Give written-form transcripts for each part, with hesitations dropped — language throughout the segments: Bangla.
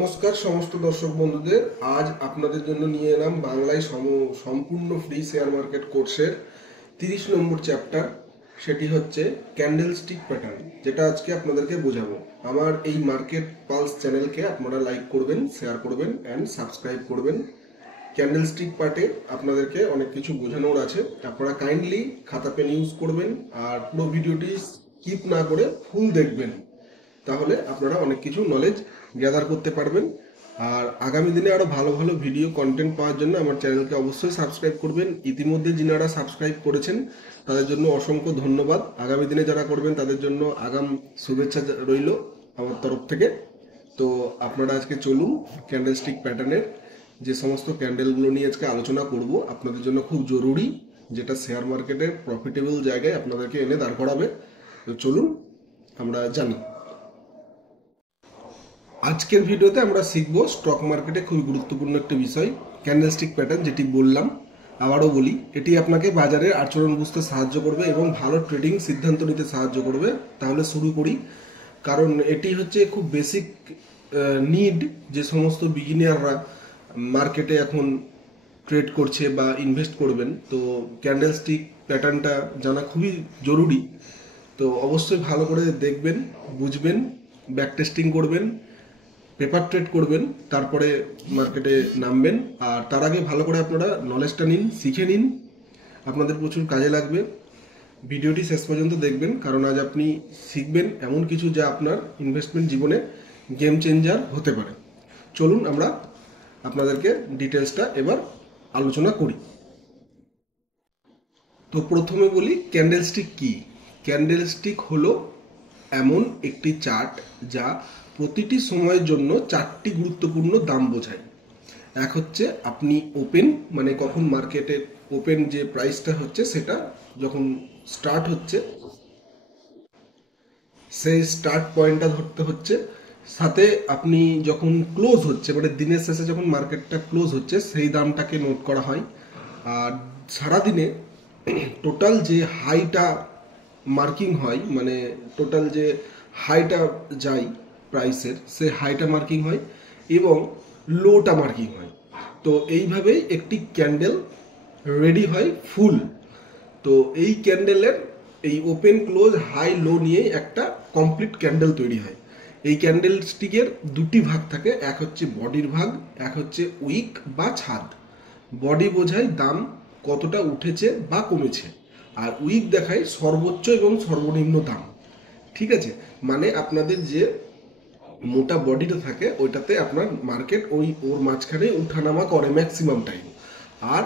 নমস্কার সমস্ত দর্শক বন্ধুদের। আজ আপনাদের জন্য নিয়ে এলাম বাংলায় সম্পূর্ণ ফ্রি শেয়ার মার্কেট কোর্সের 30 নম্বর চ্যাপ্টার। সেটি হচ্ছে ক্যান্ডেলস্টিক প্যাটার্ন, যেটা আজকে আপনাদেরকে বোঝাবো। আমার এই মার্কেট পালস চ্যানেলকে আপনারা লাইক করবেন, শেয়ার করবেন অ্যান্ড সাবস্ক্রাইব করবেন। ক্যান্ডেলস্টিক পার্টে আপনাদেরকে অনেক কিছু বোঝানোর আছে। আপনারা কাইন্ডলি খাতা পেন ইউজ করবেন আর পুরো ভিডিওটি স্কিপ না করে ফুল দেখবেন, তাহলে আপনারা অনেক কিছু নলেজ গ্যাদার করতে পারবেন। আর আগামী দিনে আরো ভালো ভালো ভিডিও কন্টেন্ট পাওয়ার জন্য আমার চ্যানেলকে অবশ্যই সাবস্ক্রাইব করবেন। ইতিমধ্যে যিনারা সাবস্ক্রাইব করেছেন তাদের জন্য অসংখ্য ধন্যবাদ। আগামী দিনে যারা করবেন তাদের জন্য আগাম শুভেচ্ছা রইল আমার তরফ থেকে। তো আপনারা আজকে চলুন ক্যান্ডেলস্টিক প্যাটার্নের যে সমস্ত ক্যান্ডেলগুলো নিয়ে আজকে আলোচনা করব, আপনাদের জন্য খুব জরুরি, যেটা শেয়ার মার্কেটের প্রফিটেবল জায়গায় আপনাদেরকে এনে দাঁড় করাবে। তো চলুন আমরা জানি। আজকের ভিডিওতে আমরা শিখবো স্টক মার্কেটে খুবই গুরুত্বপূর্ণ একটি বিষয়, ক্যান্ডেলস্টিক প্যাটার্ন। যেটি বললাম, আবারও বলি, এটি আপনাকে বাজারের আচরণ বুঝতে সাহায্য করবে এবং ভালো ট্রেডিং সিদ্ধান্ত নিতে সাহায্য করবে। তাহলে শুরু করি, কারণ এটি হচ্ছে খুব বেসিক নিড। যে সমস্ত বিগিনাররা মার্কেটে এখন ট্রেড করছে বা ইনভেস্ট করবেন, তো ক্যান্ডেলস্টিক প্যাটার্নটা জানা খুবই জরুরি। তো অবশ্যই ভালো করে দেখবেন, বুঝবেন, ব্যাক টেস্টিং করবেন, পেপার ট্রেড করবেন, তারপরে মার্কেটে নামবেন। আর তার আগে ভালো করে আপনারা নলেজটা নিন, শিখে নিন, আপনাদের প্রচুর কাজে লাগবে। ভিডিওটি শেষ পর্যন্ত দেখবেন, কারণ আজ আপনি শিখবেন এমন কিছু যা আপনার ইনভেস্টমেন্ট জীবনে গেম চেঞ্জার হতে পারে। চলুন আমরা আপনাদেরকে ডিটেলসটা এবার আলোচনা করি। তো প্রথমে বলি ক্যান্ডেলস্টিক কি। ক্যান্ডেলস্টিক হলো এমন একটি চার্ট যা প্রতিটি সময়ের জন্য চারটি গুরুত্বপূর্ণ দাম বোঝায়। এক হচ্ছে আপনি ওপেন, মানে কখন মার্কেটের ওপেন যে প্রাইসটা হচ্ছে সেটা যখন স্টার্ট হচ্ছে, সেই স্টার্ট পয়েন্টটা ধরতে হচ্ছে। সাথে আপনি যখন ক্লোজ হচ্ছে, মানে দিনের শেষে যখন মার্কেটটা ক্লোজ হচ্ছে, সেই দামটাকে নোট করা হয়। আর সারাদিনে টোটাল যে হাইটা মার্কিং হয়, মানে টোটাল যে হাইটা যায় প্রাইসের, সে হাইটা মার্কিং হয় এবং লোটা মার্কিং হয়। তো এইভাবেই একটি ক্যান্ডেল রেডি হয় ফুল। তো এই ক্যান্ডেলের এই ওপেন ক্লোজ হাই লো নিয়ে একটা কমপ্লিট ক্যান্ডেল তৈরি হয়। এই ক্যান্ডেল স্টিকের দুটি ভাগ থাকে, এক হচ্ছে বডির ভাগ, এক হচ্ছে উইক বা ছাদ। বডি বোঝায় দাম কতটা উঠেছে বা কমেছে, আর উইক দেখায় সর্বোচ্চ এবং সর্বনিম্ন দাম। ঠিক আছে, মানে আপনাদের যে মোটা বডিটা থাকে ওইটাতে আপনার মার্কেট ওর মাঝখানে উঠানামা করে ম্যাক্সিমাম টাইম। আর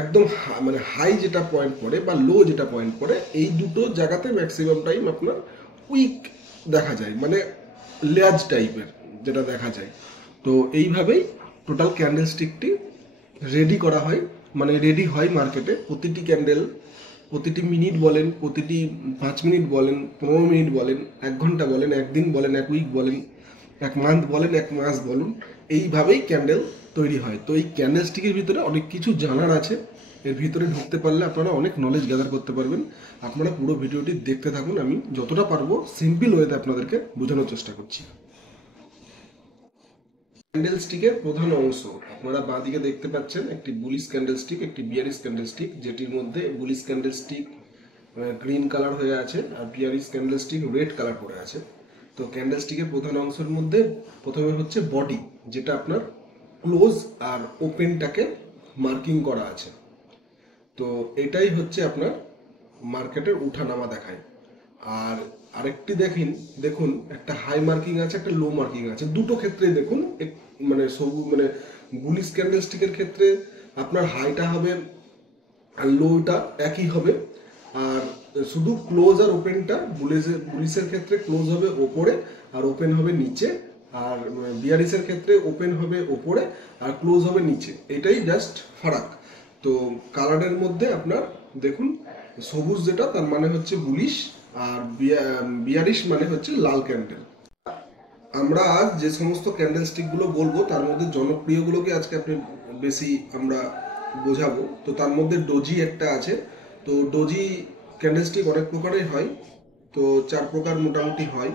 একদম মানে হাই যেটা পয়েন্ট পড়ে বা লো যেটা পয়েন্ট পড়ে, এই দুটো জায়গাতে ম্যাক্সিমাম টাইম আপনার উইক দেখা যায়, মানে লেয়াজ টাইপের যেটা দেখা যায়। তো এইভাবেই টোটাল ক্যান্ডেলস্টিকটি রেডি করা হয়, মানে রেডি হয় মার্কেটে। প্রতিটি ক্যান্ডেল, প্রতিটি মিনিট বলেন, প্রতিটি 5 মিনিট বলেন, 15 মিনিট বলেন, 1 ঘন্টা বলেন, একদিন বলেন, 1 উইক বলেন, 1 মান্থ বলেন, 1 মাস বলুন, এইভাবেই ক্যান্ডেল তৈরি হয়। তো এই ক্যান্ডেলস্টিকের ভিতরে অনেক কিছু জানার আছে। এর ভিতরে ঢুকতে পারলে আপনারা অনেক নলেজ গ্যাদার করতে পারবেন। আপনারা পুরো ভিডিওটি দেখতে থাকুন, আমি যতটা পারবো সিম্পল ওয়েতে আপনাদেরকে বোঝানোর চেষ্টা করছি। ক্যান্ডেলস্টিকের প্রধান অংশ আপনারা বাঁদিকে দেখতে পাচ্ছেন, একটি বুলিশ ক্যান্ডেলস্টিক, একটি বিয়ারিশ ক্যান্ডেলস্টিক, যেটির মধ্যে বুলিশ ক্যান্ডেলস্টিক গ্রিন কালার হয়ে আছে আর বিয়ারিশ ক্যান্ডেলস্টিক রেড কালার করে আছে। তো ক্যান্ডেলস্টিকের প্রধান অংশের মধ্যে প্রথমে হচ্ছে বডি, যেটা আপনার ক্লোজ আর ওপেনটাকে মার্কিং করা আছে। তো এটাই হচ্ছে আপনার মার্কেটের উঠানামা দেখায়। আর আরেকটি দেখুন একটা হাই মার্কিং আছে, একটা লো মার্কিং আছে। দুটো ক্ষেত্রেই দেখুন, মানে মানে বুলিশ ক্যান্ডেলস্টিকের ক্ষেত্রে আপনার হাইটা হবে আর লোটা একই হবে। আর শুধু ক্লোজ আর ওপেনটা বুলিশের ক্ষেত্রে ক্লোজ হবে ওপরে আর ওপেন হবে নিচে। আর বিয়ারিশের ক্ষেত্রে ওপেন হবে ওপরে আর ক্লোজ হবে নিচে। এটাই জাস্ট ফারাক। তো কালারের মধ্যে আপনার দেখুন, সবুজ যেটা তার মানে হচ্ছে বুলিশ, আর বিয়ারিশ মানে হচ্ছে লাল ক্যান্ডেল। আমরা আজ যে সমস্ত ক্যান্ডেলস্টিক গুলো বলবো তার মধ্যে জনপ্রিয় গুলোকে আজকে আপনি বেশি আমরা বোঝাবো। তো তার মধ্যে ডোজি একটা আছে। তো ডোজি ক্যান্ডেলস্টিক অনেক প্রকারের হয়, তো 4 প্রকার মোটামুটি হয়।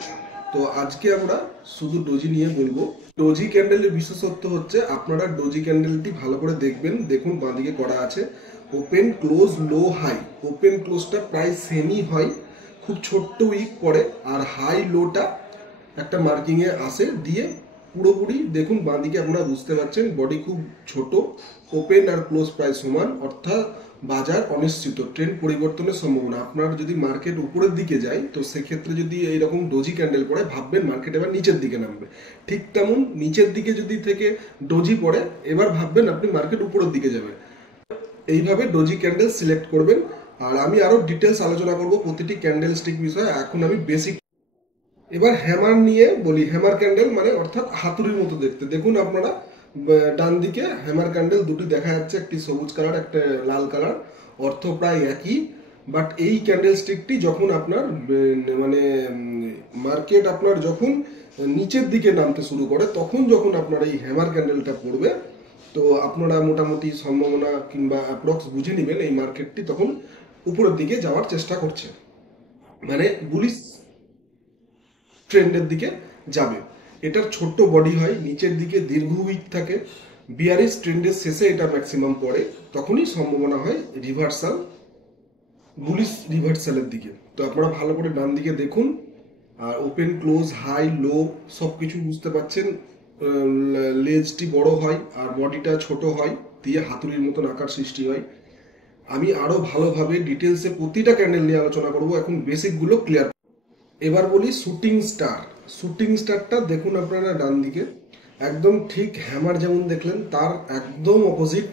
তো আজকে আমরা শুধু ডোজি নিয়ে বলবো। ডোজি ক্যান্ডেলের বিশেষত্ব হচ্ছে আপনারা ডোজি ক্যান্ডেলটি ভালো করে দেখবেন। দেখুন বাঁদিকে করা আছে open close low high. Open ক্লোজটা প্রায় সেমই হয়, খুব ছোট্ট উইক পড়ে, আর হাই লোটা একটা মার্কিংয়ে আসে দিয়ে পুরোপুরি দেখুন বাঁদিকে আপনারা বুঝতে পারছেন বডি খুব ছোট, ওপেন আর ক্লোজ প্রায় সমান, অর্থাৎ বাজার অনিশ্চিত, ট্রেন্ড পরিবর্তনের সম্ভাবনা। আপনার যদি মার্কেট উপরের দিকে যায় তো সেক্ষেত্রে যদি এইরকম ডোজি ক্যান্ডেল পড়ে ভাববেন মার্কেট এবার নিচের দিকে নামবে। ঠিক তেমন নিচের দিকে যদি থেকে ডোজি পড়ে এবার ভাববেন আপনি মার্কেট উপরের দিকে যাবে। এইভাবে ডোজি ক্যান্ডেল সিলেক্ট করবেন। আর আমি আরো ডিটেলস আলোচনা করব প্রতিটি ক্যান্ডেল স্টিক বিষয়ে। এখন আমি বেসিক এবার হ্যামার নিয়ে বলি। হ্যামার ক্যান্ডেল মানে অর্থাৎ হাতুড়ির মতো দেখতে। দেখুন আপনারা ডান দিকে হ্যামার ক্যান্ডেল দুটি দেখা যাচ্ছে, একটি সবুজ কালার একটা লাল কালার, অর্থ প্রায় একই। বাট এই ক্যান্ডেল স্টিকটি যখন আপনার মানে মার্কেট আপনার যখন নিচের দিকে নামতে শুরু করে তখন যখন আপনার এই হ্যামার ক্যান্ডেলটা পড়বে তো আপনারা মোটামুটি সম্ভাবনা কিংবা অ্যাপ্রক্স বুঝে নেবেন এই মার্কেটটি তখন উপরের দিকে যাওয়ার চেষ্টা করছে, মানে বুলিশ ট্রেন্ডের দিকে যাবে। এটার ছোট্ট বডি হয়, নিচের দিকে দীর্ঘ উইক থাকে, বিয়ারিশ ট্রেন্ডের শেষে এটা ম্যাক্সিমাম পড়ে, তখনই সম্ভাবনা হয় রিভার্সাল, বুলিশ রিভার্সালের দিকে। তো আপনারা ভালো করে ডান দিকে দেখুন, আর ওপেন ক্লোজ হাই লো সব কিছু বুঝতে পারছেন। লেজটি বড় হয় আর বডিটা ছোট হয় দিয়ে হাতুড়ির মতন আকার সৃষ্টি হয়। আমি আরো ভালোভাবে ডিটেলসে প্রতিটা ক্যান্ডেল নিয়ে আলোচনা করব, এখন বেসিকগুলো ক্লিয়ার। এবার বলি শুটিং স্টার। শুটিং স্টারটা দেখুন আপনারা ডান দিকে একদম ঠিক হ্যামার যেমন দেখলেন তার একদম অপোজিট,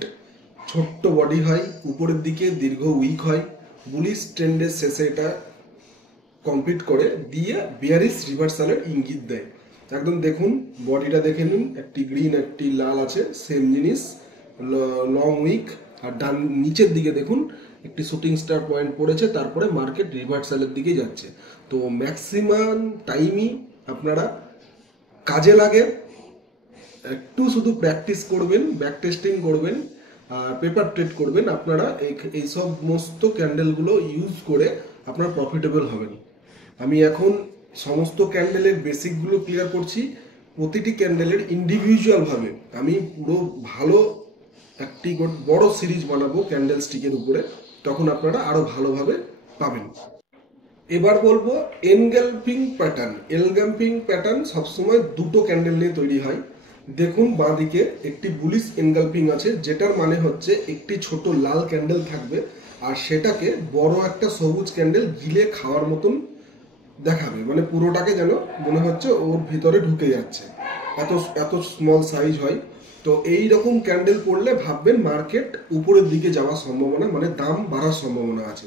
ছোট্ট বডি হয়, উপরের দিকে দীর্ঘ উইক হয়, বুলিশ ট্রেন্ডের শেষে এটা কমপ্লিট করে দিয়ে বিয়ারিশ রিভার্সালের ইঙ্গিত দেয়। একদম দেখুন বডিটা দেখে নিন, একটি গ্রিন একটি লাল আছে, সেম জিনিস, লং উইক। আর ডান নিচের দিকে দেখুন একটি শুটিং স্টার পয়েন্ট পড়েছে, তারপরে মার্কেট রিভার্সালের দিকে যাচ্ছে। তো ম্যাক্সিমাম টাইমই আপনারা কাজে লাগে, একটু শুধু প্র্যাকটিস করবেন, ব্যাক টেস্টিং করবেন আর পেপার ট্রেড করবেন, আপনারা এই সমস্ত ক্যান্ডেলগুলো ইউজ করে আপনারা প্রফিটেবল হবেন। আমি এখন সমস্ত ক্যান্ডেলের বেসিকগুলো ক্লিয়ার করছি, প্রতিটি ক্যান্ডেলের ইন্ডিভিজুয়ালভাবে আমি পুরো ভালো একটি বড় সিরিজ বানাবো ক্যান্ডেল স্টিকের উপরে, তখন আপনারা আরো ভালোভাবে পাবেন। এবার বলবো এনগালফিং প্যাটার্ন। এনগালফিং প্যাটার্ন সবসময় দুটো ক্যান্ডেল নিয়ে তৈরি হয়। দেখুন বাঁদিকে একটি বুলিশ এনগালফিং আছে, যেটার মানে হচ্ছে একটি ছোট লাল ক্যান্ডেল থাকবে আর সেটাকে বড় একটা সবুজ ক্যান্ডেল গিলে খাওয়ার মতন দেখাবে, মানে পুরোটাকে যেন মনে হচ্ছে ওর ভিতরে ঢুকে যাচ্ছে, এত এত স্মল সাইজ হয়। তো এই রকম ক্যান্ডেল পড়লে ভাববেন মার্কেট উপরের দিকে যাওয়ার সম্ভাবনা, মানে দাম বাড়ার সম্ভাবনা আছে।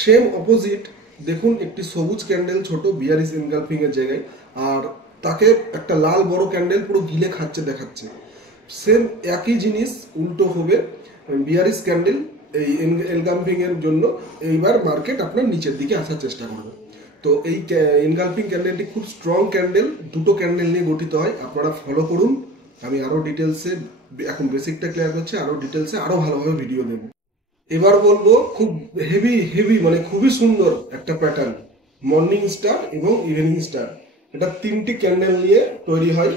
সেম অপোজিট দেখুন একটি সবুজ ক্যান্ডেল ছোট বিয়ারিশ এনগালফিং এর জায়গায়, আর তাকে একটা লাল বড় ক্যান্ডেল পুরো গিলে খাচ্ছে দেখাচ্ছে। সেম একই জিনিস উল্টো হবে বিয়ারিশ ক্যান্ডেল এই এনগালফিং এর জন্য। এইবার মার্কেট আপনার নিচের দিকে আসার চেষ্টা করবে। তো এই এনগালফিং ক্যান্ডেলটি খুব স্ট্রং ক্যান্ডেল, দুটো ক্যান্ডেল নিয়ে গঠিত হয়, আপনারা ফলো করুন। আমি আরো ডিটেলসে এখন বেসিকটা ক্লিয়ার করছি, আরো ডিটেলসে আরো ভালোভাবে ভিডিও দেব। এবার বলবো খুব হেভি মানে খুবই সুন্দর একটা প্যাটার্ন, মর্নিং স্টার এবং ইভিনিং স্টার। এটা তিনটি ক্যান্ডেল নিয়ে তৈরি হয়।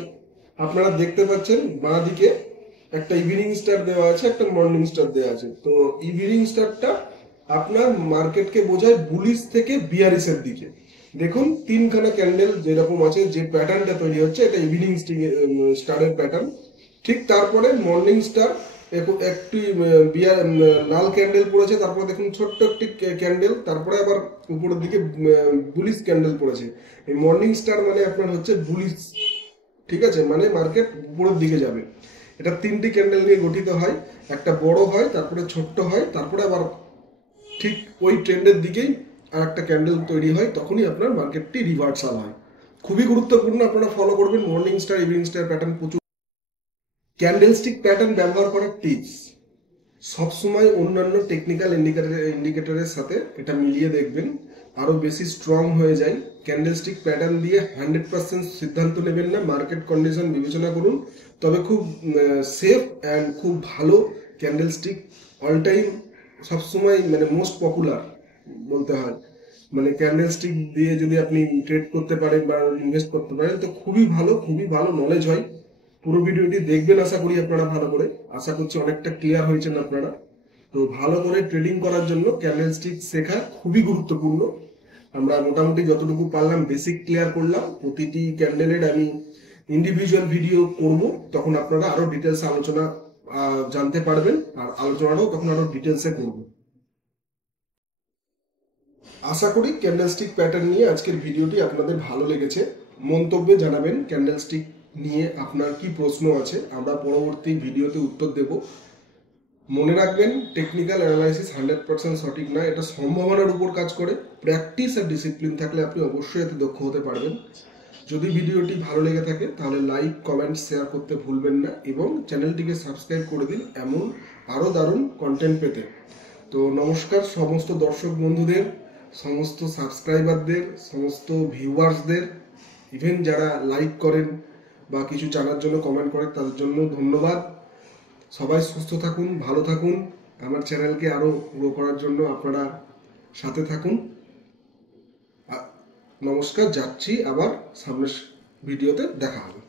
আপনারা দেখতে পাচ্ছেন বাঁ দিকে একটা ইভিনিং স্টার দেওয়া আছে, একটা মর্নিং স্টার দেওয়া আছে। তো ইভিনিং স্টারটা আপনার মার্কেটকে বোঝায় বুলিশ থেকে বিয়ারিশের দিকে। দেখুন তিনখানা ক্যান্ডেল যেরকম আছে, যে প্যাটার্নটা তৈরি হচ্ছে এটা ইভিনিং স্টারের প্যাটার্ন। ঠিক তারপরে মর্নিং স্টার একটি লাল ক্যান্ডেল পড়েছে, তারপরে দেখুন ছোট্ট একটি ক্যান্ডেল, তারপরে আবার উপরের দিকে বুলিশ ক্যান্ডেল পড়েছে। এই মর্নিং স্টার মানে আপনার হচ্ছে বুলিশ, ঠিক আছে, মানে মার্কেট উপরের দিকে যাবে। এটা তিনটি ক্যান্ডেল নিয়ে গঠিত হয়, একটা বড় হয়, তারপরে ছোট্ট হয়, তারপরে আবার ঠিক ওই ট্রেন্ডের দিকেই আর একটা ক্যান্ডেল তৈরি হয়, তখনই আপনার মার্কেটটি রিভার্সাল হয়। খুবই গুরুত্বপূর্ণ, আপনারা ফলো করবেন morning star evening star pattern প্রচুর। ক্যান্ডেলস্টিক প্যাটার্ন ব্যবহার করার টিপস, সবসময় অন্যান্য টেকনিক্যাল ইন্ডিকেটরের সাথে এটা মিলিয়ে দেখবেন, আরো বেশি স্ট্রং হয়ে যায়। ক্যান্ডেলস্টিক প্যাটার্ন দিয়ে 100% সিদ্ধান্ত নেবেন না, মার্কেট কন্ডিশন বিবেচনা করুন। তবে খুব সেফ অ্যান্ড খুব ভালো ক্যান্ডেলস্টিক অল টাইম সবসময় মানে মোস্ট পপুলার বলতে হয় মানে ক্যান্ডেলস্টিক দিয়ে যদি আপনি ট্রেড করতে পারেন বা ইনভেস্ট করতে পারেন তো খুবই ভালো নলেজ হয়। পুরো ভিডিওটি দেখবেন, আশা করি আপনারা ভালো করে, আশা করছি অনেকটা ক্লিয়ার হয়েছেন আপনারা। তো ভালো করে ট্রেডিং করার জন্য ক্যান্ডেলস্টিক শেখা খুবই গুরুত্বপূর্ণ। আমরা মোটামুটি যতটুকু পারলাম বেসিক ক্লিয়ার করলাম। প্রতিটি ক্যান্ডেলের আমি ইন্ডিভিজুয়াল ভিডিও করব, তখন আপনারা আরো ডিটেলস আলোচনা জানতে পারবেন, আর আলোচনাটাও তখন আরো ডিটেলসে করব। আশা করি ক্যান্ডেলস্টিক প্যাটার্ন নিয়ে আজকের ভিডিওটি আপনাদের ভালো লেগেছে। মন্তব্যে জানাবেন ক্যান্ডেলস্টিক নিয়ে আপনার কি প্রশ্ন আছে, আমরা পরবর্তী ভিডিওতে উত্তর দেব। মনে রাখবেন, টেকনিক্যাল অ্যানালাইসিস 100% সঠিক না, এটা সম্ভাবনার উপর কাজ করে। প্র্যাকটিস আর ডিসিপ্লিন থাকলে আপনি অবশ্যই এতে দক্ষ হতে পারবেন। যদি ভিডিওটি ভালো লেগে থাকে তাহলে লাইক, কমেন্ট, শেয়ার করতে ভুলবেন না, এবং চ্যানেলটিকে সাবস্ক্রাইব করে দিন এমন আরও দারুণ কন্টেন্ট পেতে। তো নমস্কার সমস্ত দর্শক বন্ধুদের, সমস্ত সাবস্ক্রাইবারদের, সমস্ত ভিউয়ার্সদের, ইভেন যারা লাইক করেন বা কিছু জানার জন্য কমেন্ট করেন তাদের জন্য ধন্যবাদ। সবাই সুস্থ থাকুন, ভালো থাকুন। আমার চ্যানেলকে আরও গ্রো করার জন্য আপনারা সাথে থাকুন। নমস্কার, যাচ্ছি, আবার সামনের ভিডিওতে দেখা হবে।